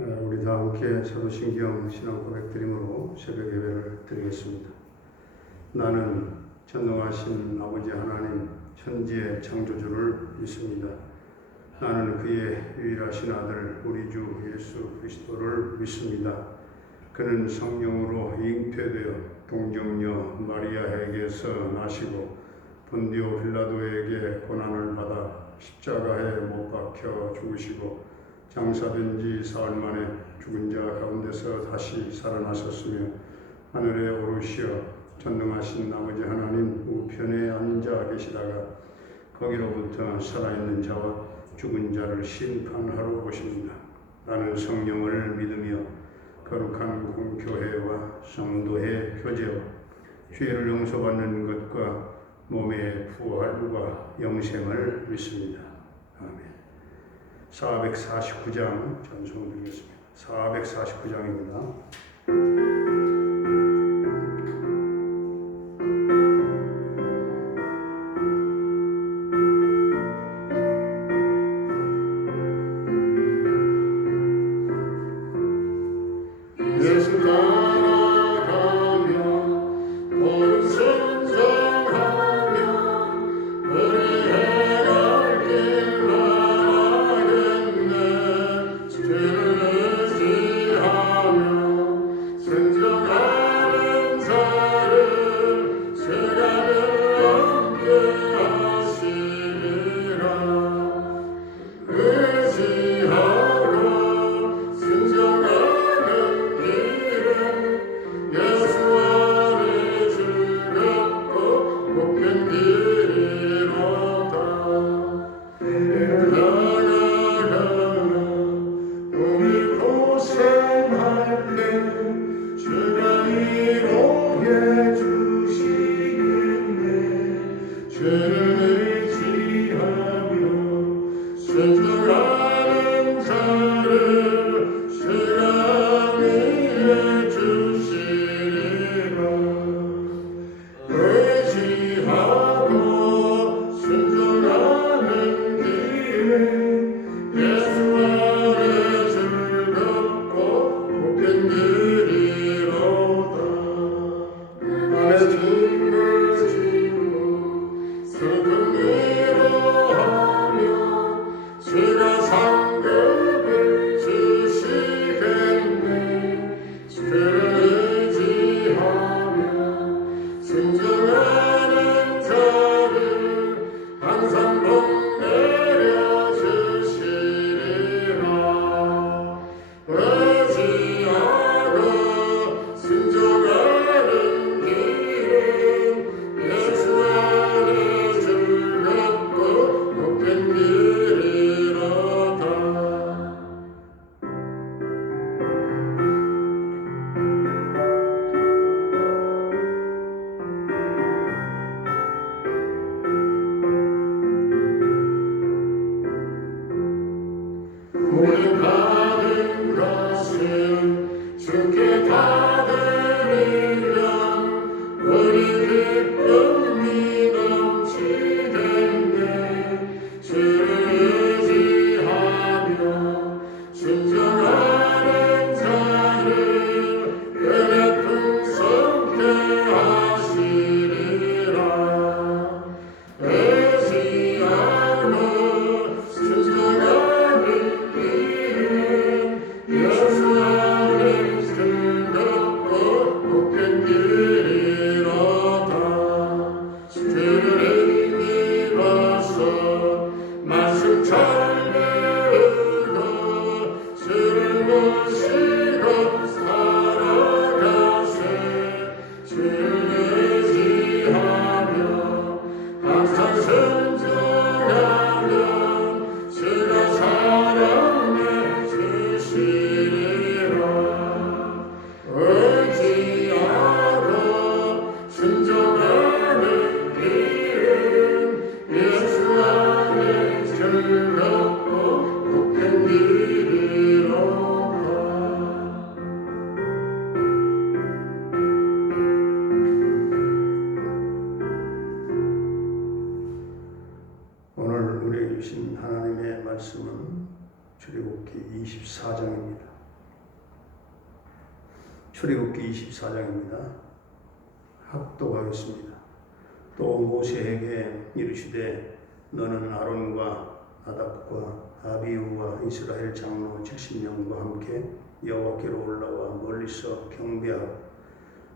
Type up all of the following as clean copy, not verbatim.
우리 다 함께 사도신경 신앙 고백 드림으로 새벽 예배를 드리겠습니다. 나는 전능하신 아버지 하나님 천지의 창조주를 믿습니다. 나는 그의 유일하신 아들 우리 주 예수 그리스도를 믿습니다. 그는 성령으로 잉태되어 동정녀 마리아에게서 나시고 본디오 빌라도에게 고난을 받아 십자가에 못 박혀 죽으시고 장사된 지 사흘 만에 죽은 자 가운데서 다시 살아나셨으며 하늘에 오르시어 전능하신 아버지 하나님 우편에 앉아 계시다가 거기로부터 살아있는 자와 죽은 자를 심판하러 오십니다. 나는 성령을 믿으며 거룩한 공교회와 성도의 교제와 죄를 용서받는 것과 몸의 부활과 영생을 믿습니다. 아멘. 449장 전송 드리겠습니다. 449장입니다. 오늘 우리에게 주신 하나님의 말씀은 출애굽기 24장입니다. 출애굽기 24장입니다. 합독하겠습니다. 또 모세에게 이르시되 너는 아론과 나답과 아비후와 이스라엘 장로 70명과 함께 여호와께로 올라와 멀리서 경배하고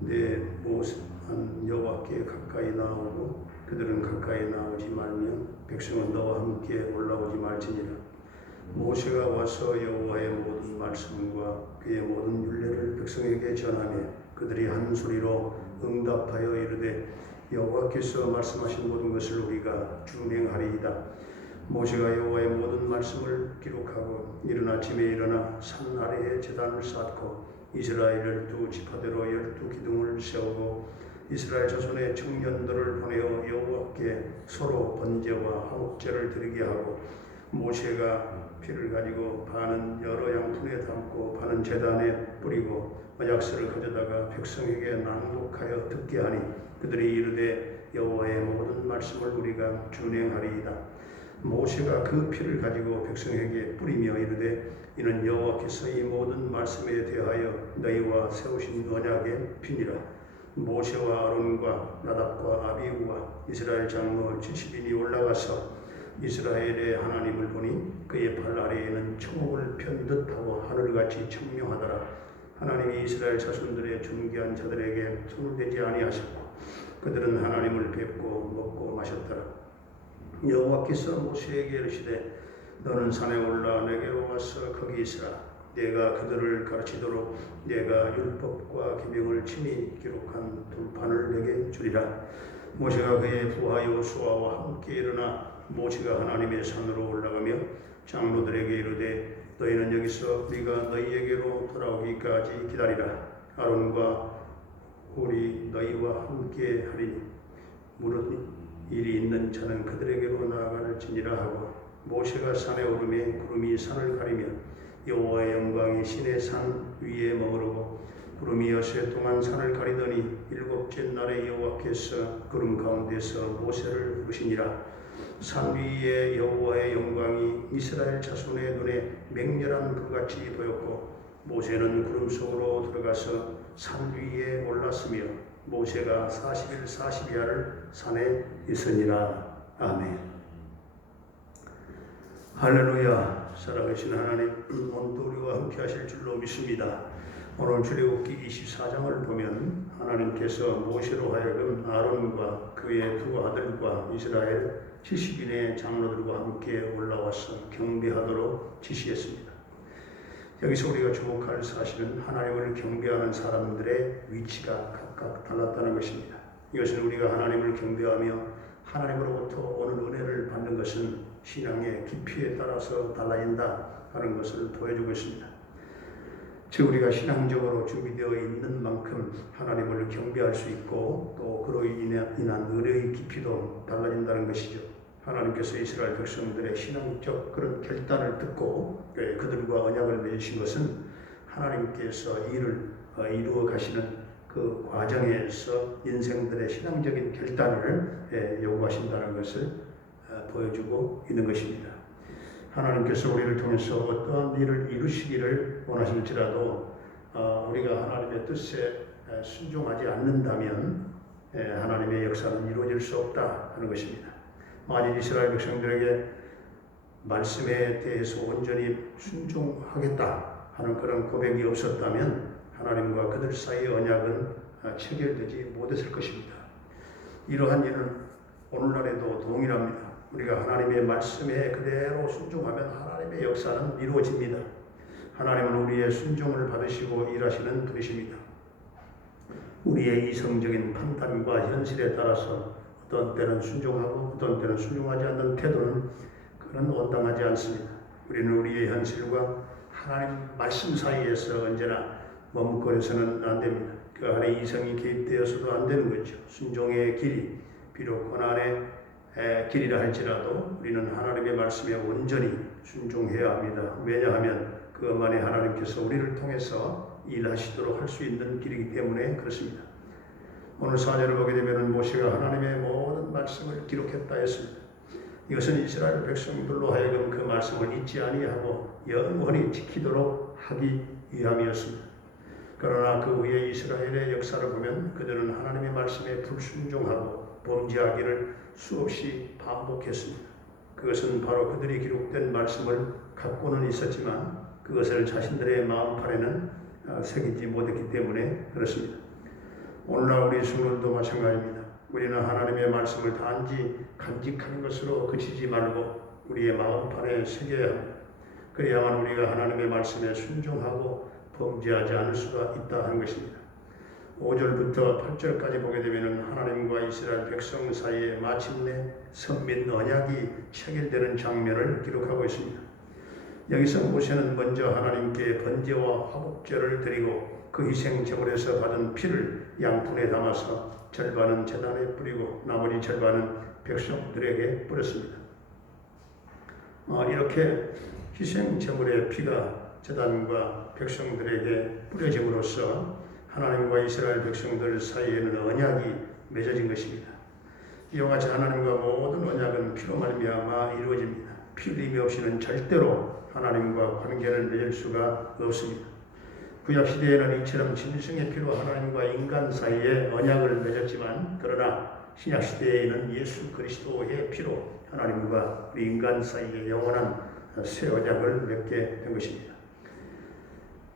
내 모습한 여호와께 가까이 나오고 그들은 가까이 나오지 말며 백성은 너와 함께 올라오지 말지니라. 모세가 와서 여호와의 모든 말씀과 그의 모든 율례를 백성에게 전하며 그들이 한 소리로 응답하여 이르되 여호와께서 말씀하신 모든 것을 우리가 준행하리이다. 모세가 여호와의 모든 말씀을 기록하고 이른 아침에 일어나 산 아래에 제단을 쌓고 이스라엘 12지파대로 12기둥을 세우고 이스라엘 자손의 청년들을 보내어 여호와께 서로 번제와 화목제를 드리게 하고 모세가 피를 가지고 반은 여러 양푼에 담고 반은 제단에 뿌리고 언약서를 가져다가 백성에게 낭독하여 듣게 하니 그들이 이르되 여호와의 모든 말씀을 우리가 준행하리이다. 모세가 그 피를 가지고 백성에게 뿌리며 이르되 이는 여호와께서 이 모든 말씀에 대하여 너희와 세우신 언약의 피니라. 모세와 아론과 나답과 아비후와 이스라엘 장로 70인이 올라가서 이스라엘의 하나님을 보니 그의 발 아래에는 청옥을 편 듯하고 하늘같이 청명하더라. 하나님이 이스라엘 자손들의 존귀한 자들에게 손을 대지 아니하셨고 그들은 하나님을 뵙고 먹고 마셨더라. 여호와께서 모세에게 이르시되 너는 산에 올라 내게로 와서 거기 있으라. 내가 그들을 가르치도록 내가 율법과 계명을 친히 기록한 돌판을 내게 주리라. 모세가 그의 부하 여호수아와 함께 일어나 모세가 하나님의 산으로 올라가며 장로들에게 이르되 너희는 여기서 우리가 너희에게로 돌아오기까지 기다리라. 아론과 우리 너희와 함께 하리니 무릇 일이 있는 자는 그들에게로 나아갈지니라 하고 모세가 산에 오르매 구름이 산을 가리며 여호와의 영광이 신의 산 위에 머무르고 구름이 여세 동안 산을 가리더니 일곱째 날에 여호와께서 구름 가운데서 모세를 부르시니라. 산 위에 여호와의 영광이 이스라엘 자손의 눈에 맹렬한 불같이 보였고 모세는 구름 속으로 들어가서 산 위에 올랐으며 모세가 40일 40야를 산에 있으니라. 아멘. 할렐루야. 살아계신 하나님, 오늘도 우리와 함께 하실 줄로 믿습니다. 오늘 출애굽기 24장을 보면 하나님께서 모세로 하여금 아론과 그의 두 아들과 이스라엘 70인의 장로들과 함께 올라와서 경배하도록 지시했습니다. 여기서 우리가 주목할 사실은 하나님을 경배하는 사람들의 위치가 각각 달랐다는 것입니다. 이것은 우리가 하나님을 경배하며 하나님으로부터 오는 은혜를 받는 것은 신앙의 깊이에 따라서 달라진다 하는 것을 보여주고 있습니다. 즉 우리가 신앙적으로 준비되어 있는 만큼 하나님을 경배할 수 있고 또 그로 인한 은혜의 깊이도 달라진다는 것이죠. 하나님께서 이스라엘 백성들의 신앙적 그런 결단을 듣고 그들과 언약을 맺으신 것은 하나님께서 일을 이루어 가시는 그 과정에서 인생들의 신앙적인 결단을 요구하신다는 것을 보여주고 있는 것입니다. 하나님께서 우리를 통해서 어떠한 일을 이루시기를 원하실지라도 우리가 하나님의 뜻에 순종하지 않는다면 하나님의 역사는 이루어질 수 없다 하는 것입니다. 만일 이스라엘 백성들에게 말씀에 대해서 온전히 순종하겠다 하는 그런 고백이 없었다면 하나님과 그들 사이의 언약은 체결되지 못했을 것입니다. 이러한 일은 오늘날에도 동일합니다. 우리가 하나님의 말씀에 그대로 순종하면 하나님의 역사는 이루어집니다. 하나님은 우리의 순종을 받으시고 일하시는 분이십니다. 우리의 이성적인 판단과 현실에 따라서 어떤 때는 순종하고 어떤 때는 순종하지 않는 태도는 그런 온당하지 않습니다. 우리는 우리의 현실과 하나님 말씀 사이에서 언제나 머뭇거려서는 안 됩니다. 그 안에 이성이 개입되어서도 안 되는 거죠. 순종의 길이 비록 고난의 길이라 할지라도 우리는 하나님의 말씀에 온전히 순종해야 합니다. 왜냐하면 그것만이 하나님께서 우리를 통해서 일하시도록 할 수 있는 길이기 때문에 그렇습니다. 오늘 4절을 보게 되면 모세가 하나님의 모든 말씀을 기록했다 했습니다. 이것은 이스라엘 백성들로 하여금 그 말씀을 잊지 아니하고 영원히 지키도록 하기 위함이었습니다. 그러나 그 후에 이스라엘의 역사를 보면 그들은 하나님의 말씀에 불순종하고 범죄하기를 수없이 반복했습니다. 그것은 바로 그들이 기록된 말씀을 갖고는 있었지만 그것을 자신들의 마음판에는 새기지 못했기 때문에 그렇습니다. 오늘날 우리 성도들도 마찬가지입니다. 우리는 하나님의 말씀을 단지 간직하는 것으로 그치지 말고 우리의 마음판에 새겨야 합니다. 그래야만 우리가 하나님의 말씀에 순종하고 범죄하지 않을 수가 있다 하는 것입니다. 5절부터 8절까지 보게 되면 하나님과 이스라엘 백성 사이에 마침내 선민 언약이 체결되는 장면을 기록하고 있습니다. 여기서 모세는 먼저 하나님께 번제와 화목제를 드리고 그 희생 제물에서 받은 피를 양푼에 담아서 절반은 제단에 뿌리고 나머지 절반은 백성들에게 뿌렸습니다. 이렇게 희생 제물의 피가 제단과 백성들에게 뿌려짐으로써 하나님과 이스라엘 백성들 사이에는 언약이 맺어진 것입니다. 이와 같이 하나님과 모든 언약은 피로 말미암아 이루어집니다. 피 흘림이 없이는 절대로 하나님과 관계를 맺을 수가 없습니다. 구약시대에는 이처럼 짐승의 피로 하나님과 인간 사이에 언약을 맺었지만 그러나 신약시대에는 예수 그리스도의 피로 하나님과 우리 인간 사이에 영원한 새 언약을 맺게 된 것입니다.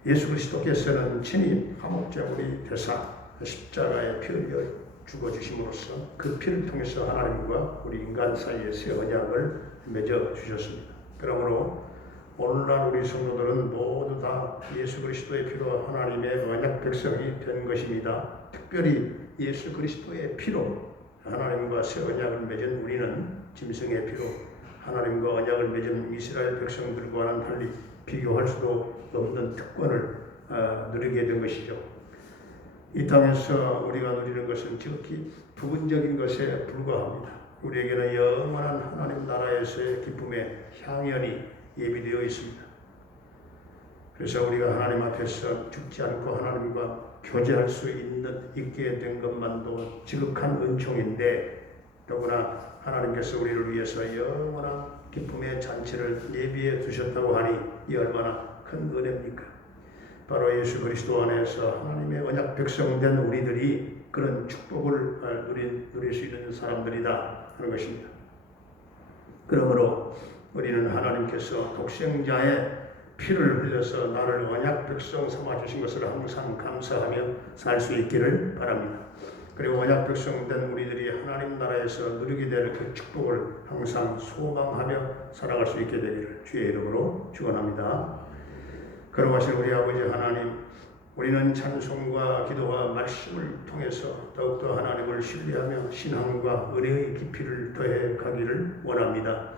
예수 그리스도께서는 친히 화목제물이 되사 십자가의 피 흘려 죽어주심으로써 그 피를 통해서 하나님과 우리 인간 사이의 새 언약을 맺어 주셨습니다. 그러므로 오늘날 우리 성도들은 모두 다 예수 그리스도의 피로 하나님의 언약 백성이 된 것입니다. 특별히 예수 그리스도의 피로 하나님과 새 언약을 맺은 우리는 짐승의 피로 하나님과 언약을 맺은 이스라엘 백성들과는 달리 비교할 수도 없는 특권을 누리게 된 것이죠. 이 땅에서 우리가 누리는 것은 지극히 부분적인 것에 불과합니다. 우리에게는 영원한 하나님 나라에서의 기쁨의 향연이 예비되어 있습니다. 그래서 우리가 하나님 앞에서 죽지 않고 하나님과 교제할 수 있게 된 것만도 지극한 은총인데 더구나 하나님께서 우리를 위해서 영원한 기쁨의 잔치를 예비해 두셨다고 하니 이 얼마나 큰 은혜입니까? 바로 예수 그리스도 안에서 하나님의 언약 백성된 우리들이 그런 축복을 누릴 수 있는 사람들이다 하는 것입니다. 그러므로 우리는 하나님께서 독생자의 피를 흘려서 나를 언약 백성 삼아 주신 것을 항상 감사하며 살 수 있기를 바랍니다. 그리고 언약 백성 된 우리들이 하나님 나라에서 누리게 될 그 축복을 항상 소망하며 살아갈 수 있게 되기를 주의 이름으로 축원합니다. 거룩하신 우리 아버지 하나님, 우리는 찬송과 기도와 말씀을 통해서 더욱더 하나님을 신뢰하며 신앙과 은혜의 깊이를 더해 가기를 원합니다.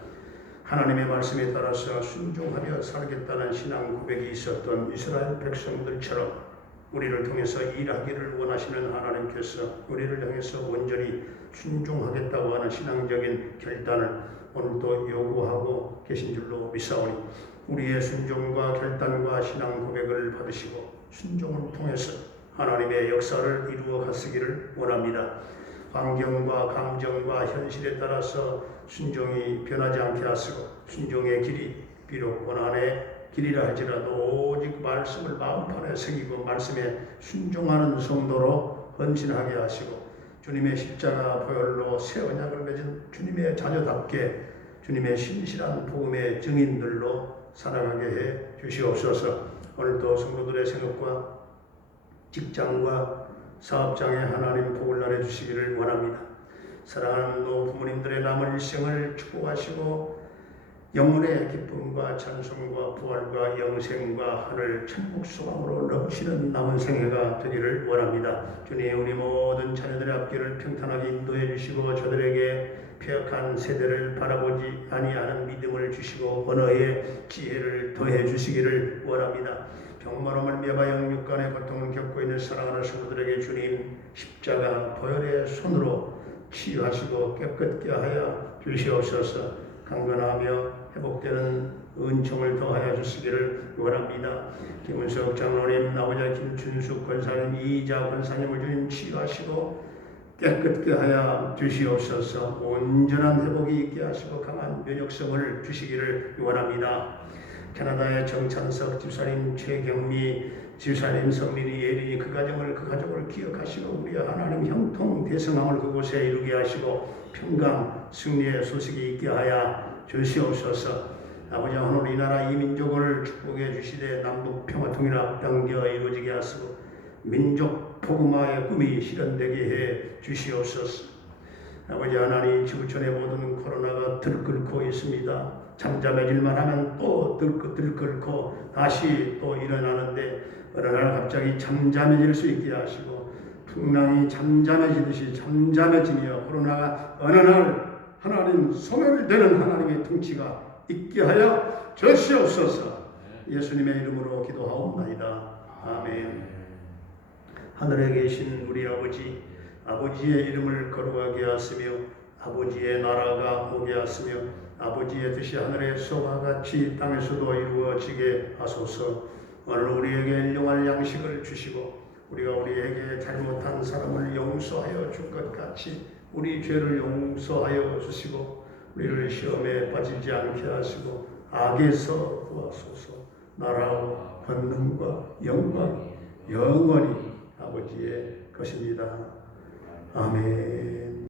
하나님의 말씀에 따라서 순종하며 살겠다는 신앙 고백이 있었던 이스라엘 백성들처럼 우리를 통해서 일하기를 원하시는 하나님께서 우리를 향해서 온전히 순종하겠다고 하는 신앙적인 결단을 오늘도 요구하고 계신 줄로 믿사오니 우리의 순종과 결단과 신앙 고백을 받으시고 순종을 통해서 하나님의 역사를 이루어 갔으기를 원합니다. 환경과 감정과 현실에 따라서 순종이 변하지 않게 하시고 순종의 길이 비록 고난의 길이라 할지라도 오직 말씀을 마음판에 새기고 말씀에 순종하는 성도로 헌신하게 하시고 주님의 십자가 보혈로 새 언약을 맺은 주님의 자녀답게 주님의 신실한 복음의 증인들로 살아가게 해 주시옵소서. 오늘도 성도들의 생업과 직장과 사업장에 하나님 복을 나눠 주시기를 원합니다. 사랑하는 부모님들의 남은 일생을 축복하시고 영혼의 기쁨과 찬송과 부활과 영생과 하늘 천국 소망으로 넘치는 남은 생애가 되기를 원합니다. 주님, 우리 모든 자녀들의 앞길을 평탄하게 인도해 주시고 저들에게 폐역한 세대를 바라보지 아니하는 믿음을 주시고 언어의 지혜를 더해 주시기를 원합니다. 병마로 말미암아 영육간의 고통을 겪고 있는 사랑하는 성도들에게 주님 십자가 보혈의 손으로 치유하시고 깨끗게 하여 주시옵소서. 강건하며 회복되는 은총을 더하여 주시기를 원합니다. 김은석 장로님, 나오자 김춘숙 권사님, 이자 권사님을 주님 치유하시고 깨끗게 하여 주시옵소서. 온전한 회복이 있게 하시고 강한 면역성을 주시기를 원합니다. 캐나다의 정찬석 집사님, 최경미 집사님, 성민이, 예린이 그 가족을 기억하시고 우리 하나님 형통 대성함을 그곳에 이루게 하시고 평강 승리의 소식이 있게 하여 주시옵소서. 아버지, 오늘 이 나라 이 민족을 축복해 주시되 남북 평화 통일을 당겨 이루어지게 하시고 민족 복음화의 꿈이 실현되게 해 주시옵소서. 아버지 하나님, 지구촌의 모든 코로나가 들끓고 있습니다. 잠잠해질만 하면 또 들끓고 다시 또 일어나는데 어느 날 갑자기 잠잠해질 수 있게 하시고 풍랑이 잠잠해지듯이 잠잠해지며 코로나가 어느 날 하나님 소멸되는 하나님의 통치가 있게 하여 주시옵소서. 예수님의 이름으로 기도하옵나이다. 아멘. 하늘에 계신 우리 아버지, 아버지의 이름을 거룩하게 하시며 아버지의 나라가 오게 하시며 아버지의 뜻이 하늘에서와 같이 땅에서도 이루어지게 하소서. 오늘 우리에게 일용할 양식을 주시고 우리가 우리에게 잘못한 사람을 용서하여 줄 것 같이 우리 죄를 용서하여 주시고 우리를 시험에 빠지지 않게 하시고 악에서 구하소서. 나라와 권능과 영광 영원히 아버지의 것입니다. 아멘.